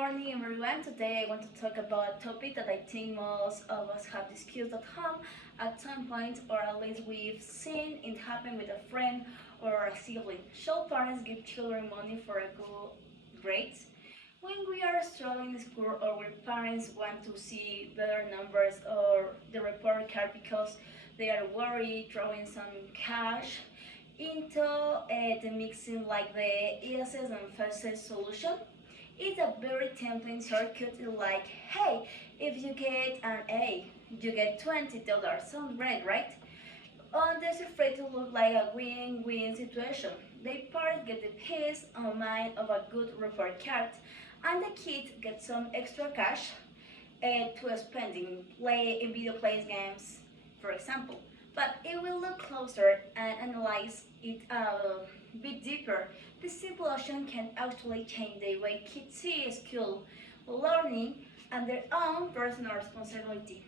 morning, everyone. Today I want to talk about a topic that I think most of us have discussed at home at some point, or at least we've seen it happen with a friend or a sibling. Should parents give children money for a good grades? When we are struggling in school or when parents want to see better numbers or the report card because they are worried throwing some cash into the mixing like the ESS and FSS solution, it's a very tempting circuit like, hey, if you get an A, you get $20. Sounds great, right? On this is afraid to look like a win-win situation. The parents get the peace of mind of a good report card, and the kid gets some extra cash to spend in video plays games, for example. But if we look closer and analyze it a bit deeper, the simple option can actually change the way kids see school, learning, and their own personal responsibility.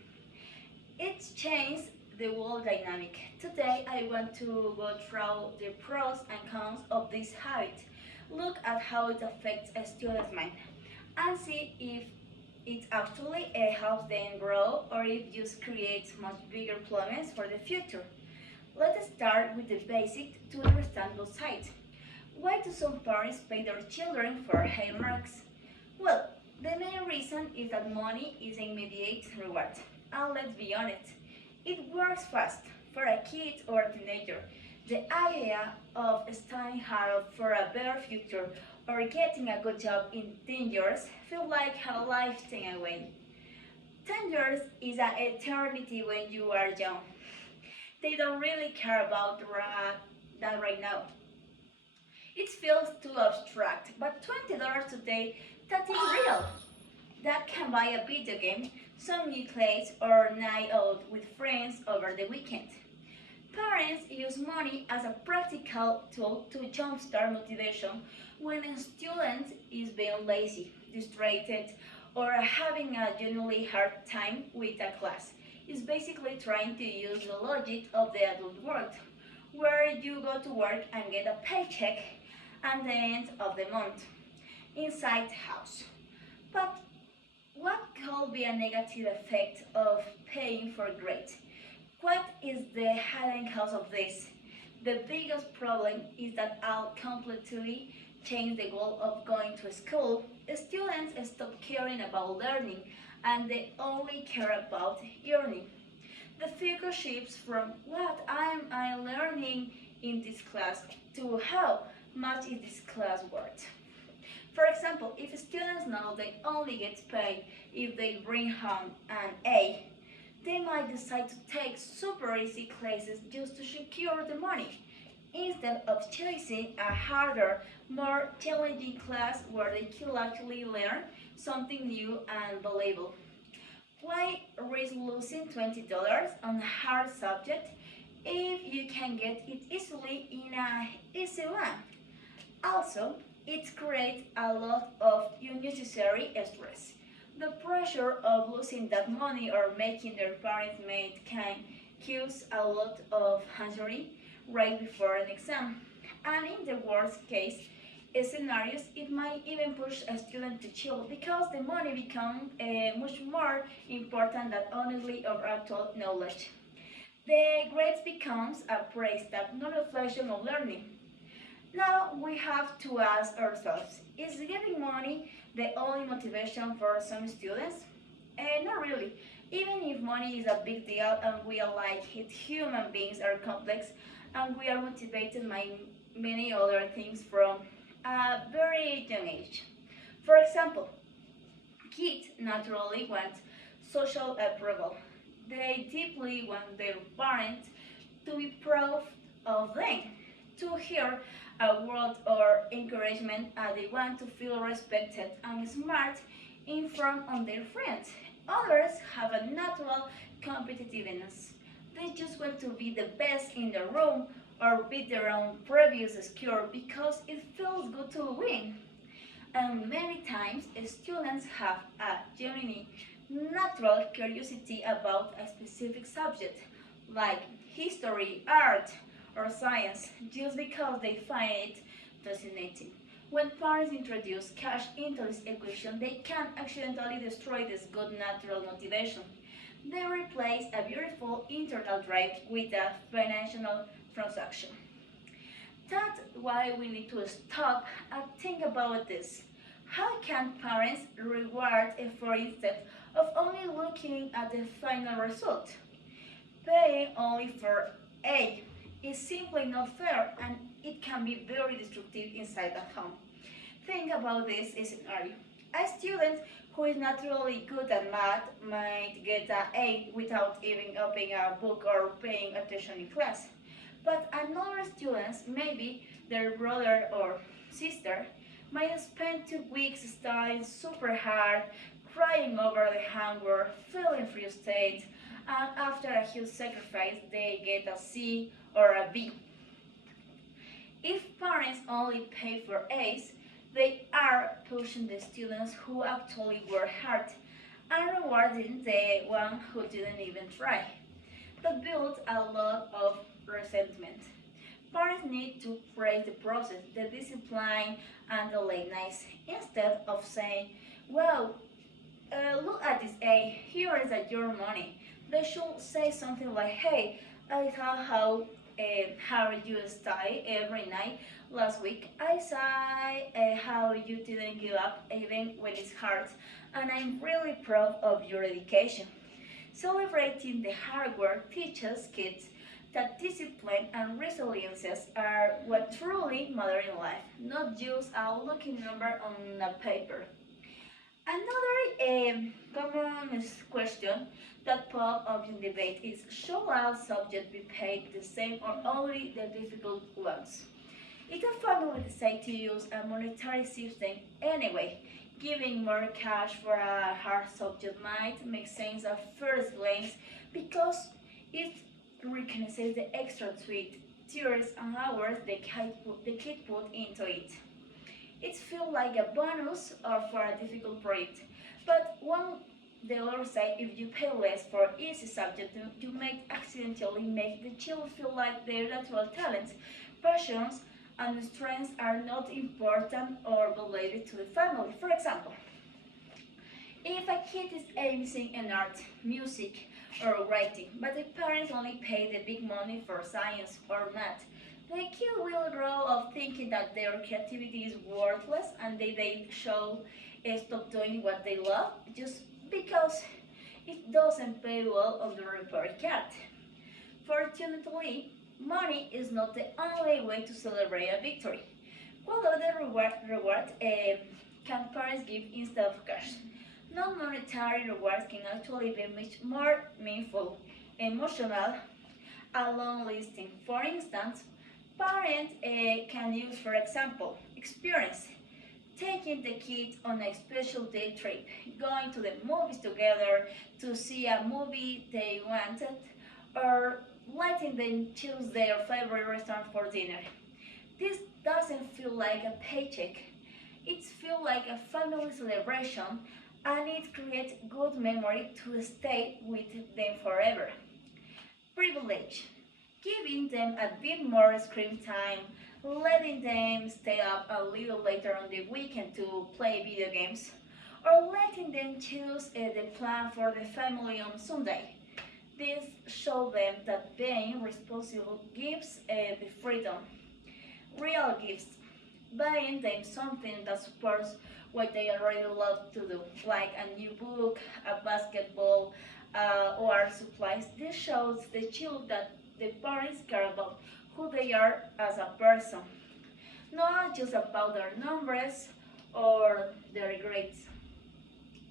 It's changed the whole dynamic. Today I want to go through the pros and cons of this habit, look at how it affects a student's mind, and see if it actually helps them grow or it just creates much bigger problems for the future. Let's start with the basic to understand both sides. Why do some parents pay their children for high marks? Well, the main reason is that money is an immediate reward. And let's be honest, it works fast for a kid or a teenager. The idea of studying hard for a better future or getting a good job in 10 years feels like a lifetime away. 10 years is an eternity when you are young. They don't really care about that right now. It feels too abstract, but $20 today, that is real. That can buy a video game, some new clothes, or a night out with friends over the weekend. Parents use money as a practical tool to jumpstart motivation when a student is being lazy, distracted, or having a genuinely hard time with a class. It's basically trying to use the logic of the adult world, where you go to work and get a paycheck at the end of the month, inside the house. But what could be a negative effect of paying for grades? What is the hidden cause of this? The biggest problem is that I'll completely change the goal of going to school. Students stop caring about learning and they only care about earning. The focus shifts from what am I learning in this class to how much is this class worth. For example, if students know they only get paid if they bring home an A, they might decide to take super easy classes just to secure the money, instead of choosing a harder, more challenging class where they could actually learn something new and valuable. Why risk losing $20 on a hard subject if you can get it easily in a easy one? Also, it creates a lot of unnecessary stress. The pressure of losing that money or making their parents mad can cause a lot of anxiety right before an exam. And in the worst case scenarios, it might even push a student to chill because the money becomes much more important than honestly or actual knowledge. The grades becomes a praise tag, not a reflection of learning. Now we have to ask ourselves, is giving money the only motivation for some students? Not really. Even if money is a big deal and we are like it, human beings are complex and we are motivated by many other things from a very young age. For example, kids naturally want social approval. They deeply want their parents to be proud of them, to hear a word or encouragement, and they want to feel respected and smart in front of their friends. Others have a natural competitiveness. They just want to be the best in the room or beat their own previous score because it feels good to win. And many times students have a genuine natural curiosity about a specific subject, like history, art, or science, just because they find it fascinating. When parents introduce cash into this equation, they can accidentally destroy this good natural motivation. They replace a beautiful internal drive with a financial transaction. That's why we need to stop and think about this. How can parents reward effort instead of only looking at the final result? Paying only for A is simply not fair and it can be very destructive inside the home. Think about this scenario. A student who is naturally good at math might get an A without even opening a book or paying attention in class. But another student, maybe their brother or sister, might spend 2 weeks studying super hard, crying over the homework, feeling frustrated, and after a huge sacrifice, they get a C or a B. If parents only pay for A's, they are pushing the students who actually work hard and rewarding the one who didn't even try. That builds a lot of resentment. Parents need to praise the process, the discipline, and the late nights instead of saying, "Well, look at this A, here is your money." They should say something like, "Hey, I saw how you study every night last week. I saw how you didn't give up even when it's hard, and I'm really proud of your dedication." Celebrating the hard work teaches kids that discipline and resilience are what truly matter in life, not just a looking number on a paper. Another common question that pop up in debate is, should all subjects be paid the same or only the difficult ones? If a family decides to use a monetary system anyway, giving more cash for a hard subject might make sense at first glance because it recognizes the extra sweat, tears, and hours the kid put into it. It feels like a bonus or for a difficult project. But on the other side, if you pay less for easy subject, you may accidentally make the child feel like their natural talents, passions, and strengths are not important or related to the family. For example, if a kid is amazing in art, music, or writing, but the parents only pay the big money for science or math, the kid will grow up thinking that their creativity is worthless and they should stop doing what they love just because it doesn't pay well on the report card. Fortunately, money is not the only way to celebrate a victory. What other reward can parents give instead of cash? Non-monetary rewards can actually be much more meaningful, emotional, along listing. For instance, parents can use, for example, experience, taking the kids on a special day trip, going to the movies together to see a movie they wanted, or letting them choose their favorite restaurant for dinner. This doesn't feel like a paycheck. It feels like a family celebration and it creates good memory to stay with them forever. Privilege. Giving them a bit more screen time, letting them stay up a little later on the weekend to play video games, or letting them choose the plan for the family on Sunday. This shows them that being responsible gives the freedom. Real gifts. Buying them something that supports what they already love to do, like a new book, a basketball, or supplies. This shows the child that the parents care about who they are as a person, not just about their numbers or their grades.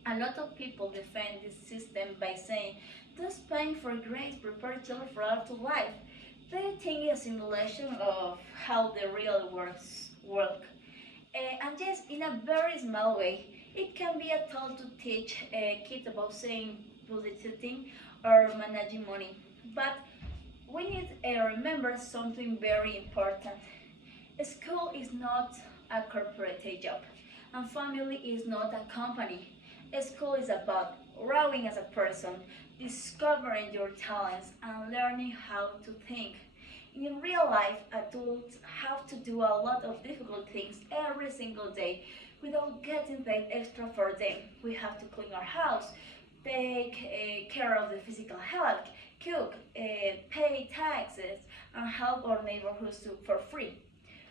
A lot of people defend this system by saying, "Thus paying for grades prepare children for adult life." They think it's a simulation of how the real work. And yes, in a very small way, it can be a tool to teach kids about saying budgeting or managing money. But we need to remember something very important. School is not a corporate job, and family is not a company. School is about growing as a person, discovering your talents, and learning how to think. In real life, adults have to do a lot of difficult things every single day without getting paid extra for them. We have to clean our house, take care of the physical health, cook, pay taxes, and help our neighborhoods for free.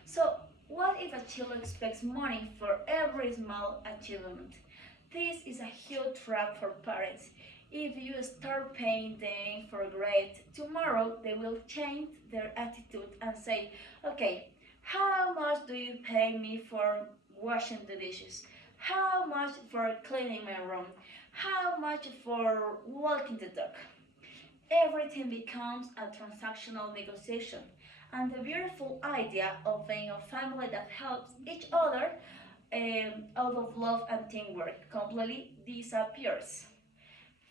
So, what if a child expects money for every small achievement? This is a huge trap for parents. If you start paying them for grades, tomorrow they will change their attitude and say, okay, how much do you pay me for washing the dishes? How much for cleaning my room? How much for walking the dog? Everything becomes a transactional negotiation, and the beautiful idea of being a family that helps each other out of love and teamwork completely disappears.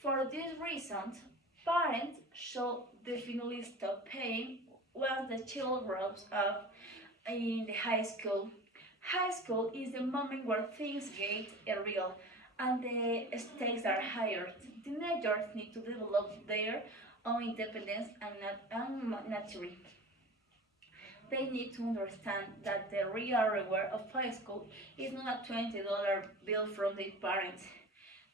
For this reason, parents should definitely stop paying once the child grows up in the high school. High school is the moment where things get real and the stakes are higher. Teenagers need to develop their own independence and maturity. They need to understand that the real reward of high school is not a $20 bill from their parents.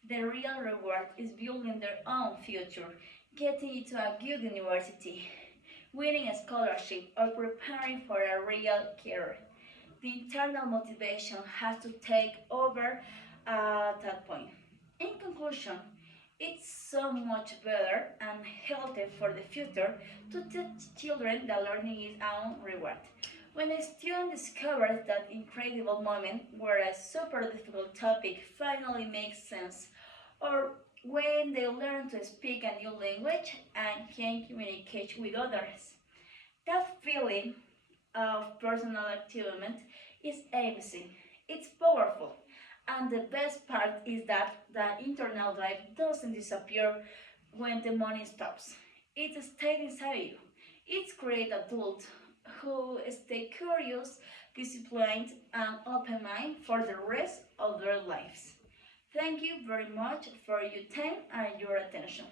The real reward is building their own future, getting into a good university, winning a scholarship, or preparing for a real career. The internal motivation has to take over at that point. In conclusion, it's so much better and healthier for the future to teach children that learning is own reward. When a student discovers that incredible moment where a super difficult topic finally makes sense, or when they learn to speak a new language and can communicate with others, that feeling of personal achievement is amazing. It's powerful. And the best part is that the internal drive doesn't disappear when the money stops. It stays inside you. It's great adults who stay curious, disciplined, and open minded for the rest of their lives. Thank you very much for your time and your attention.